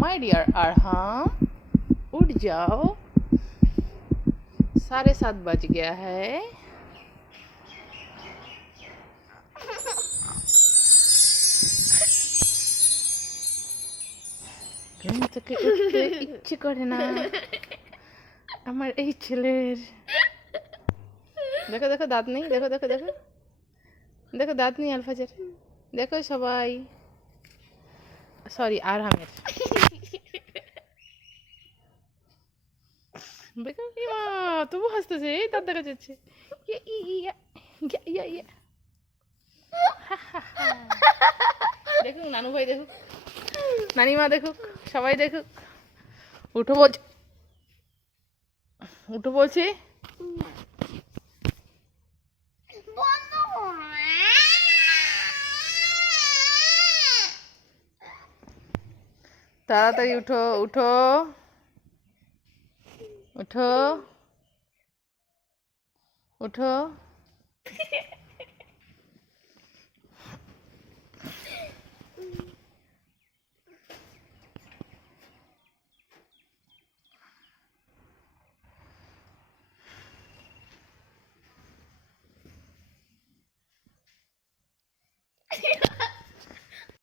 My dear Arham, उठ जाओ, 7:30 बज गया है। ঘুম থেকে উঠতে ইচ্ছে করে না আমার এই ছেলের। দেখো দেখো দাঁত নেই, দেখো দেখো দেখো দেখো দাঁত নেই আলফাজের, দেখো সবাই, সরি আরহামের। দেখো মা তবু হাসতেছে, এই দাঁত দেখা যাচ্ছে। ইয়া ইয়া ইয়া ইয়া ইয়া। দেখুক নানু ভাই, দেখুক নানিমা, দেখুক সবাই দেখুক। উঠো বলছে, উঠো বলছে। তাড়াতাড়ি উঠো, উঠো উঠো উঠো।